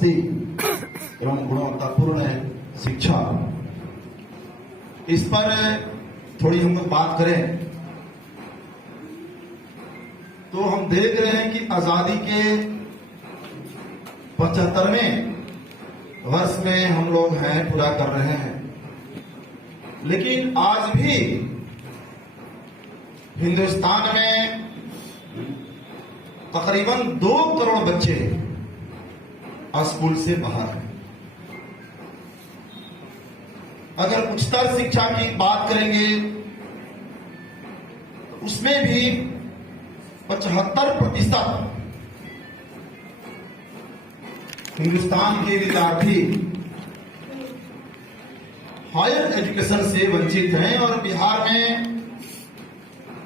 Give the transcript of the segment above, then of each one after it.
सस्ती एवं गुणवत्तापूर्ण शिक्षा, इस पर थोड़ी हम लोग बात करें तो हम देख रहे हैं कि आजादी के 75वें वर्ष में हम लोग हैं, पूरा कर रहे हैं, लेकिन आज भी हिंदुस्तान में तकरीबन 2 करोड़ बच्चे स्कूल से बाहर हैं। अगर उच्चतर शिक्षा की बात करेंगे तो उसमें भी 75% हिंदुस्तान के विद्यार्थी हायर एजुकेशन से वंचित हैं और बिहार में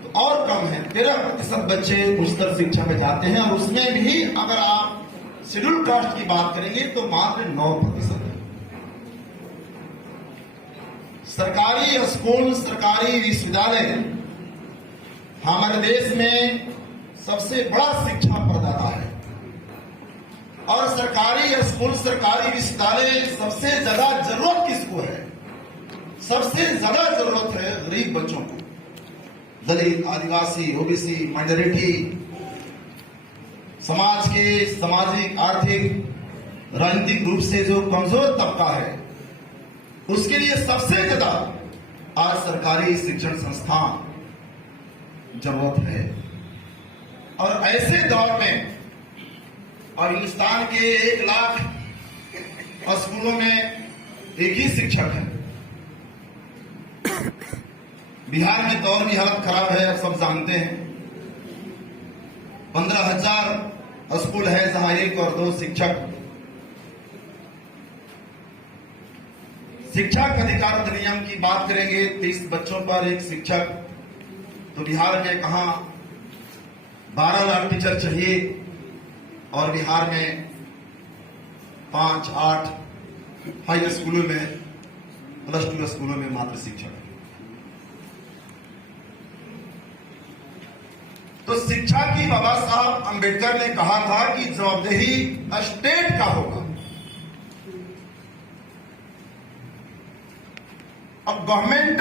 तो और कम है, 13% बच्चे उच्चतर शिक्षा में जाते हैं और उसमें भी अगर आप शेड्यूल कास्ट की बात करेंगे तो मात्र 9% है। सरकारी स्कूल, सरकारी विश्वविद्यालय हमारे देश में सबसे बड़ा शिक्षा प्रदाता है और सरकारी स्कूल, सरकारी विश्वविद्यालय सबसे ज्यादा जरूरत किसको है? सबसे ज्यादा जरूरत है गरीब बच्चों को, दलित, आदिवासी, ओबीसी, माइनॉरिटी, समाज के सामाजिक, आर्थिक, राजनीतिक रूप से जो कमजोर तबका है, उसके लिए सबसे ज्यादा आज सरकारी शिक्षण संस्थान जरूरत है। और ऐसे दौर में और हिंदुस्तान के 1 लाख स्कूलों में एक ही शिक्षक है। बिहार में तो और भी हालत खराब है, आप सब जानते हैं। 15,000 स्कूल है जहां 1 और 2 शिक्षक। शिक्षा के अधिकार अधिनियम की बात करेंगे, 30 बच्चों पर 1 शिक्षक, तो बिहार में कहां 12 लाख टीचर चाहिए और बिहार में 5-8 हाई स्कूलों में, +2 स्कूलों में मात्र शिक्षक है। तो शिक्षा की बाबा साहब अंबेडकर ने कहा था कि जवाबदेही स्टेट का होगा। अब गवर्नमेंट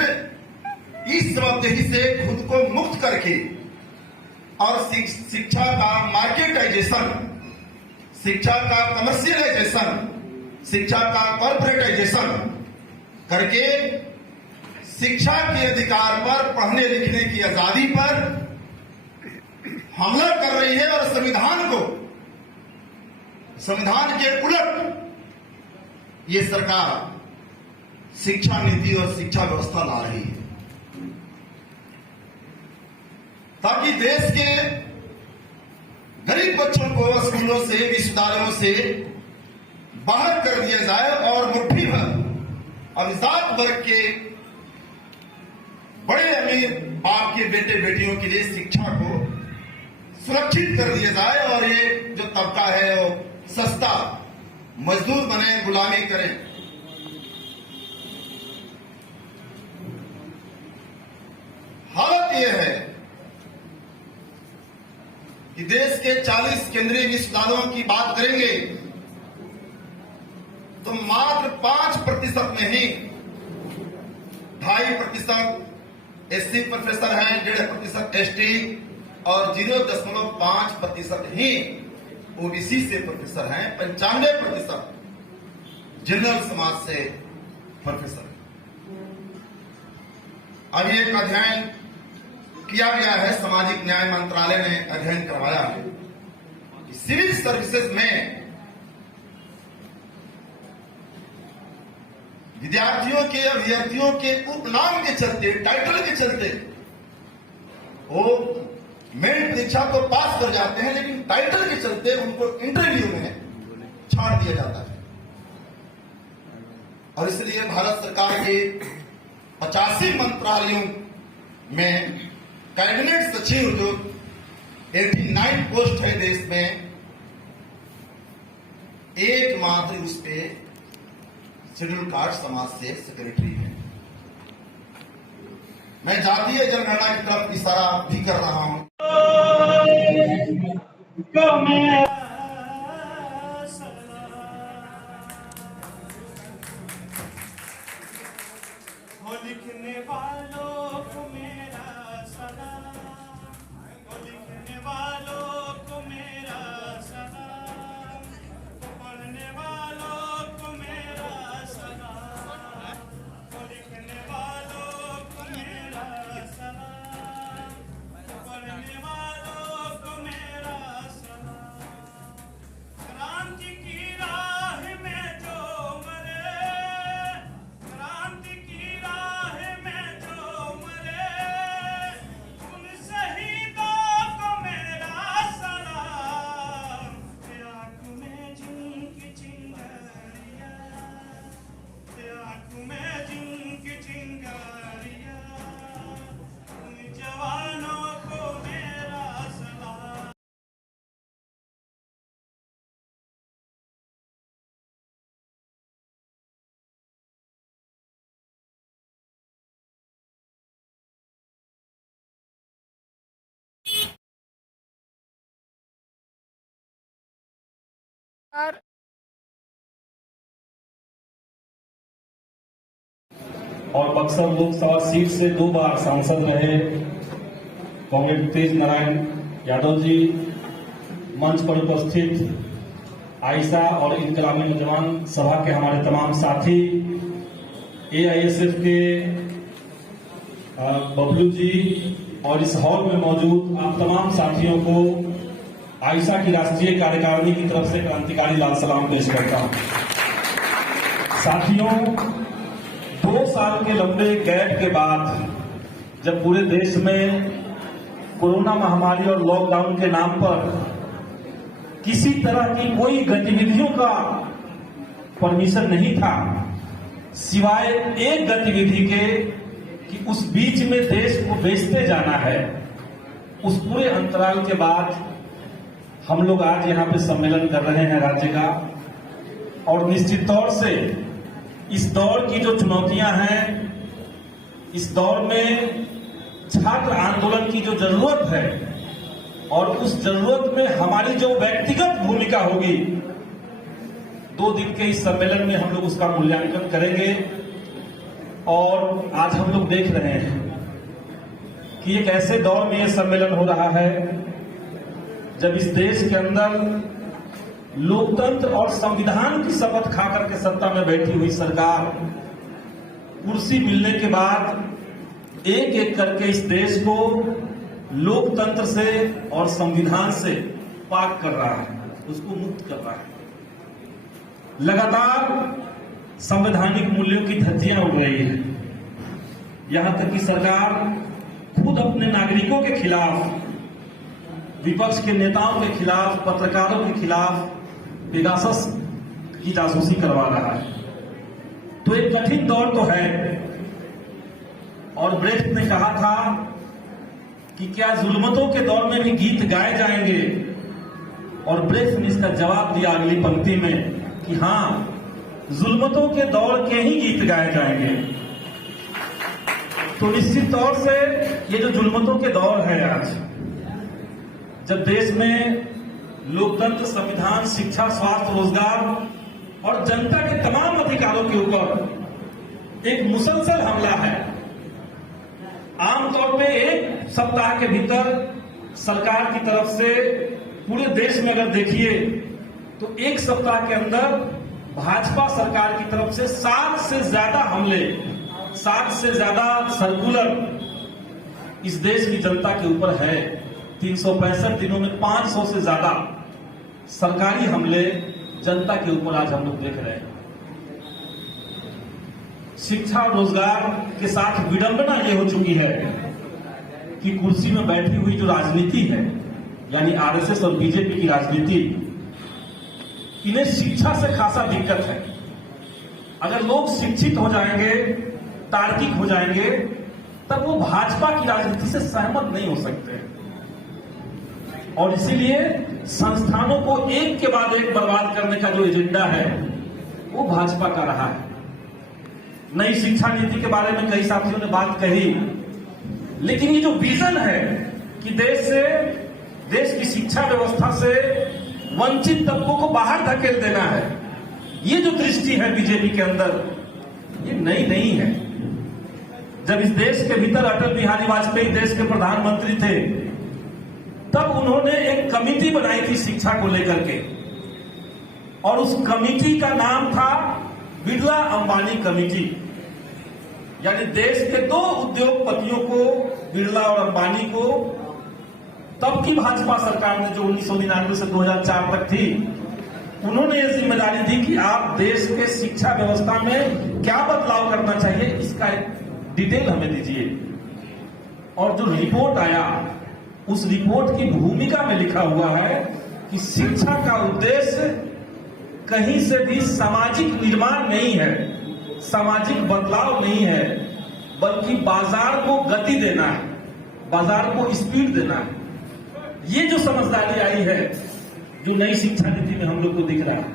इस जवाबदेही से खुद को मुक्त करके और शिक्षा का मार्केटाइजेशन, शिक्षा का कमर्शियलाइजेशन, शिक्षा का कॉर्पोरेटाइजेशन करके शिक्षा के अधिकार पर, पढ़ने लिखने की आजादी पर हमला कर रही है और संविधान के उलट ये सरकार शिक्षा नीति और शिक्षा व्यवस्था ला रही है ताकि देश के गरीब बच्चों को स्कूलों से, विश्वविद्यालयों से बाहर कर दिया जाए और मुट्ठी भर अभिजात वर्ग के बड़े अमीर बाप के बेटे बेटियों के लिए शिक्षा को सुरक्षित कर दिया जाए और ये जो तबका है वो सस्ता मजदूर बने, गुलामी करें। हालत यह है कि देश के 40 केंद्रीय विश्वविद्यालयों की बात करेंगे तो मात्र 5% में ही 2.5% एससी प्रोफेसर हैं, 1.5% एसटी और 0.5% ही ओबीसी से प्रोफेसर हैं, 95% जनरल समाज से प्रोफेसर। अभी एक अध्ययन किया गया है, सामाजिक न्याय मंत्रालय ने अध्ययन करवाया है कि सिविल सर्विसेज में विद्यार्थियों के, अभ्यर्थियों के उपनाम के चलते, टाइटल के चलते वो मेरिट परीक्षा तो पास कर जाते हैं, लेकिन टाइटल के चलते उनको इंटरव्यू में छाड़ दिया जाता है। और इसलिए भारत सरकार के 85 मंत्रालयों में कैबिनेट सचिव जो 89 पोस्ट है देश में, एकमात्र उस पे शेड्यूल कास्ट समाज से सेक्रेटरी है। मैं जातीय जनगणना की तरफ इशारा भी कर रहा हूं। लिखने वालों को मेरा सलाम, लिखने वालों को मेरा सलाम, पढ़ने वालों को मेरा सलाम, लिखने वालों को मेरा सलाम, पढ़ने वालों को मेरा सलाम। क्रांति की राह में जो मरे, क्रांति की राह में जो मरे, उन शहीदों को मेरा सलाम। आँख में जिनकी चिंगारियाँ, आँख में जिनकी चिंगारियाँ, उन जवानों को मेरा सलाम। और बक्सर लोकसभा सीट से 2 बार सांसद रहे कांग्रेस तेज नारायण यादव जी, मंच पर उपस्थित आयशा और इनकलाबी नौजवान सभा के हमारे तमाम साथी, एआईएसएफ के बबलू जी और इस हॉल में मौजूद आप तमाम साथियों को आयशा की राष्ट्रीय कार्यकारिणी की तरफ से क्रांतिकारी लाल सलाम पेश करता हूं। साथियों, 2 साल के लंबे गैप के बाद जब पूरे देश में कोरोना महामारी और लॉकडाउन के नाम पर किसी तरह की कोई गतिविधियों का परमिशन नहीं था, सिवाय एक गतिविधि के कि उस बीच में देश को बेचते जाना है, उस पूरे अंतराल के बाद हम लोग आज यहाँ पे सम्मेलन कर रहे हैं राज्य का। और निश्चित तौर से इस दौर की जो चुनौतियां हैं, इस दौर में छात्र आंदोलन की जो जरूरत है और उस जरूरत में हमारी जो व्यक्तिगत भूमिका होगी, 2 दिन के इस सम्मेलन में हम लोग उसका मूल्यांकन करेंगे। और आज हम लोग देख रहे हैं कि एक ऐसे दौर में यह सम्मेलन हो रहा है जब इस देश के अंदर लोकतंत्र और संविधान की शपथ खा करके सत्ता में बैठी हुई सरकार कुर्सी मिलने के बाद एक एक करके इस देश को लोकतंत्र से और संविधान से पाक कर रहा है, उसको मुक्त कर रहा है। लगातार संवैधानिक मूल्यों की धज्जियां उड़ रही है, यहां तक कि सरकार खुद अपने नागरिकों के खिलाफ, विपक्ष के नेताओं के खिलाफ, पत्रकारों के खिलाफ पेगासस की जासूसी करवा रहा है। तो एक कठिन दौर तो है। और ब्रेख्त ने कहा था कि क्या जुल्मतों के दौर में भी गीत गाए जाएंगे, और ब्रेख्त ने इसका जवाब दिया अगली पंक्ति में कि हां, जुल्मतों के दौर के ही गीत गाए जाएंगे। तो निश्चित तौर से ये जो जुल्मतों के दौर है आज, जब देश में लोकतंत्र, संविधान, शिक्षा, स्वास्थ्य, रोजगार और जनता के तमाम अधिकारों के ऊपर एक मुसलसल हमला है। आमतौर पे 1 सप्ताह के भीतर सरकार की तरफ से पूरे देश में अगर देखिए तो 1 सप्ताह के अंदर भाजपा सरकार की तरफ से 7 से ज्यादा हमले, 7 से ज्यादा सर्कुलर इस देश की जनता के ऊपर है। 365 दिनों में 500 से ज्यादा सरकारी हमले जनता के ऊपर आज हम लोग देख रहे हैं। शिक्षा और रोजगार के साथ विडंबना ये हो चुकी है कि कुर्सी में बैठी हुई जो राजनीति है, यानी आरएसएस और बीजेपी की राजनीति, इन्हें शिक्षा से खासा दिक्कत है। अगर लोग शिक्षित हो जाएंगे, तार्किक हो जाएंगे, तब वो भाजपा की राजनीति से सहमत नहीं हो सकते। और इसीलिए संस्थानों को एक के बाद एक बर्बाद करने का जो एजेंडा है वो भाजपा का रहा है। नई शिक्षा नीति के बारे में कई साथियों ने बात कही, लेकिन ये जो विजन है कि देश की शिक्षा व्यवस्था से वंचित तबकों को बाहर धकेल देना है, ये जो दृष्टि है बीजेपी के अंदर, ये नई नहीं है। जब इस देश के भीतर अटल बिहारी वाजपेयी देश के प्रधानमंत्री थे, तब उन्होंने एक कमेटी बनाई थी शिक्षा को लेकर के, और उस कमेटी का नाम था बिरला अंबानी कमेटी। यानी देश के दो उद्योगपतियों को, बिरला और अंबानी को, तब की भाजपा सरकार ने जो 1999 से 2004 तक थी, उन्होंने ये जिम्मेदारी दी कि आप देश के शिक्षा व्यवस्था में क्या बदलाव करना चाहिए, इसका एक डिटेल हमें दीजिए। और जो रिपोर्ट आया, उस रिपोर्ट की भूमिका में लिखा हुआ है कि शिक्षा का उद्देश्य कहीं से भी सामाजिक निर्माण नहीं है, सामाजिक बदलाव नहीं है, बल्कि बाजार को गति देना है, बाजार को स्पीड देना है। ये जो समझदारी आई है, जो नई शिक्षा नीति में हम लोग को दिख रहा है,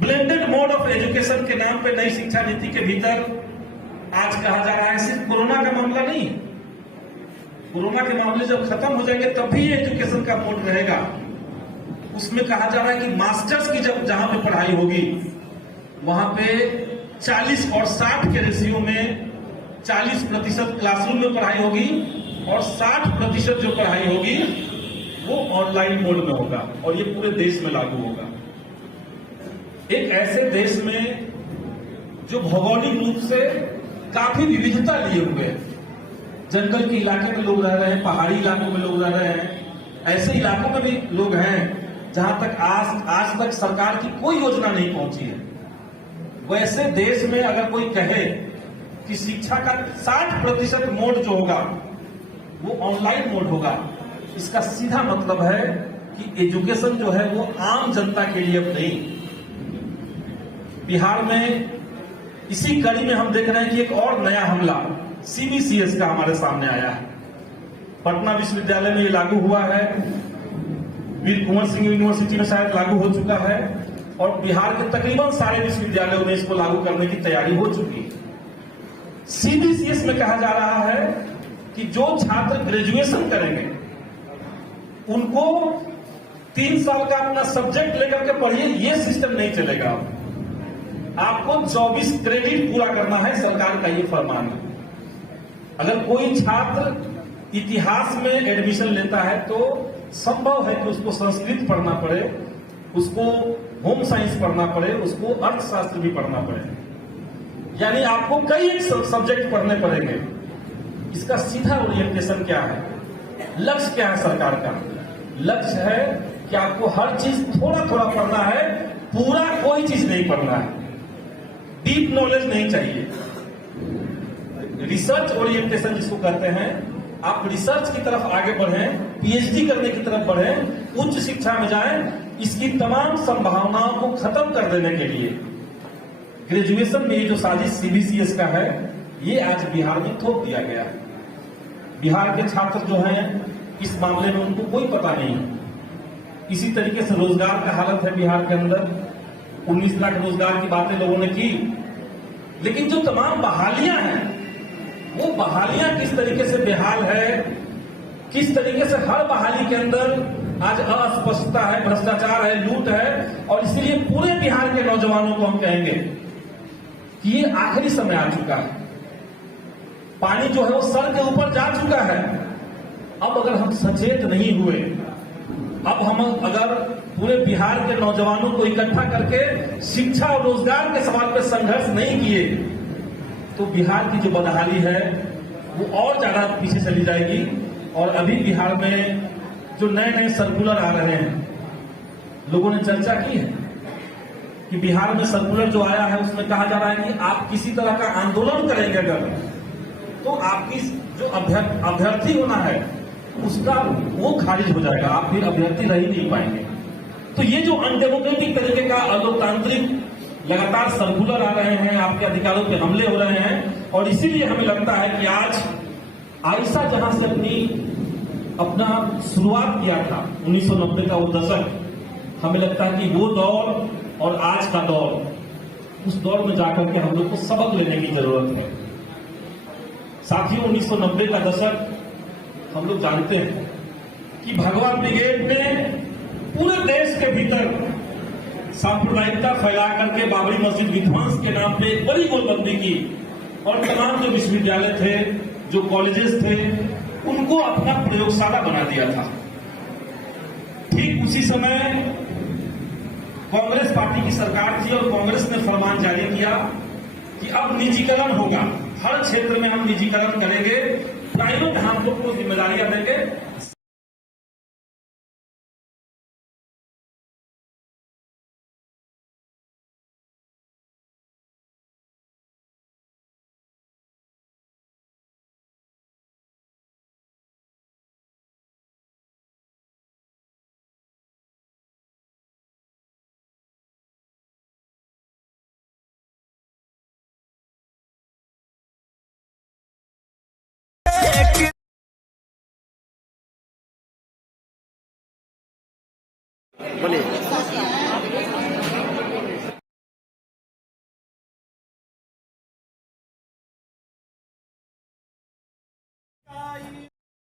ब्लेंडेड मोड ऑफ एजुकेशन के नाम पे नई शिक्षा नीति के भीतर आज कहा जा रहा है सिर्फ कोरोना का मामला नहीं, कोरोना के मामले जब खत्म हो जाएंगे तब भी एजुकेशन का मोड रहेगा। उसमें कहा जा रहा है कि मास्टर्स की जब जहां पे पढ़ाई होगी, वहां पे 40 और 60 के रेशियो में 40% क्लासरूम में पढ़ाई होगी और 60% जो पढ़ाई होगी वो ऑनलाइन मोड में होगा, और ये पूरे देश में लागू होगा। एक ऐसे देश में जो भौगोलिक रूप से काफी विविधता लिए हुए है, जंगल के इलाके में लोग रह रहे हैं, पहाड़ी इलाकों में लोग रह रहे हैं, ऐसे इलाकों में भी लोग हैं जहां तक आज तक सरकार की कोई योजना नहीं पहुंची है। वैसे देश में अगर कोई कहे कि शिक्षा का 60% मोड जो होगा वो ऑनलाइन मोड होगा, इसका सीधा मतलब है कि एजुकेशन जो है वो आम जनता के लिए अब नहीं। बिहार में इसी कड़ी में हम देख रहे हैं कि एक और नया हमला सीबीसीएस का हमारे सामने आया है। पटना विश्वविद्यालय में ये लागू हुआ है, वीर कुंवर सिंह यूनिवर्सिटी में शायद लागू हो चुका है, और बिहार के तकरीबन सारे विश्वविद्यालयों में इसको लागू करने की तैयारी हो चुकी है। सीबीसीएस में कहा जा रहा है कि जो छात्र ग्रेजुएशन करेंगे उनको 3 साल का अपना सब्जेक्ट लेकर के पढ़िए, ये सिस्टम नहीं चलेगा। आपको 24 क्रेडिट पूरा करना है, सरकार का ये फरमान है। अगर कोई छात्र इतिहास में एडमिशन लेता है तो संभव है कि उसको संस्कृत पढ़ना पड़े, उसको होम साइंस पढ़ना पड़े, उसको अर्थशास्त्र भी पढ़ना पड़े, यानी आपको कई सब्जेक्ट पढ़ने पड़ेंगे। इसका सीधा ओरिएंटेशन क्या है, लक्ष्य क्या है सरकार का? लक्ष्य है कि आपको हर चीज थोड़ा थोड़ा पढ़ना है, पूरा कोई चीज नहीं पढ़ना है, डीप नॉलेज नहीं चाहिए। रिसर्च ओरिएंटेशन जिसको कहते हैं, आप रिसर्च की तरफ आगे बढ़ें, पीएचडी करने की तरफ बढ़ें, उच्च शिक्षा में जाएं, इसकी तमाम संभावनाओं को खत्म कर देने के लिए ग्रेजुएशन में ये जो साजिश सीबीसीएस का है, ये आज बिहार में थोप दिया गया है। बिहार के छात्र जो हैं इस मामले में उनको कोई पता नहीं। इसी तरीके से रोजगार का हालत है बिहार के अंदर, 19 लाख रोजगार की बातें लोगों ने की, लेकिन जो तमाम बहालियां हैं वो बहालियां किस तरीके से बेहाल है, किस तरीके से हर बहाली के अंदर आज अस्पष्टता है, भ्रष्टाचार है, लूट है, और इसलिए पूरे बिहार के नौजवानों को हम कहेंगे कि ये आखिरी समय आ चुका है। पानी जो है वो सर के ऊपर जा चुका है। अब अगर हम सचेत नहीं हुए, अब हम अगर पूरे बिहार के नौजवानों को इकट्ठा करके शिक्षा और रोजगार के सवाल पर संघर्ष नहीं किए, तो बिहार की जो बदहाली है वो और ज्यादा पीछे चली जाएगी। और अभी बिहार में जो नए नए सर्कुलर आ रहे हैं, लोगों ने चर्चा की है कि बिहार में सर्कुलर जो आया है उसमें कहा जा रहा है कि आप किसी तरह का आंदोलन करेंगे अगर, तो आपकी जो अभ्यर्थी होना है उसका वो खारिज हो जाएगा, आप फिर अभ्यर्थी रह ही नहीं पाएंगे। तो ये जो अनडेमोक्रेटिक तरीके का अलोकतांत्रिक लगातार सर्कुलर आ रहे हैं, आपके अधिकारों पे हमले हो रहे हैं, और इसीलिए हमें लगता है कि आज आयशा जहां से अपना शुरुआत किया था 1990 का वो दशक, हमें लगता है कि वो दौर और आज का दौर, उस दौर में जाकर के हम लोग को सबक लेने की जरूरत है। साथियों, 1990 का दशक हम लोग जानते हैं कि भगवा ब्रिगेड ने पूरे देश के भीतर सांप्रदायिकता फैला करके बाबरी मस्जिद विध्वंस के नाम पे एक बड़ी गोलबंदी की, और तमाम जो विश्वविद्यालय थे, जो कॉलेजेस थे, उनको अपना प्रयोगशाला बना दिया था। ठीक उसी समय कांग्रेस पार्टी की सरकार थी और कांग्रेस ने फरमान जारी किया कि अब निजीकरण होगा, हर क्षेत्र में हम निजीकरण करेंगे, प्राइवेट हाथों को जिम्मेदारियां देंगे। बोलिए।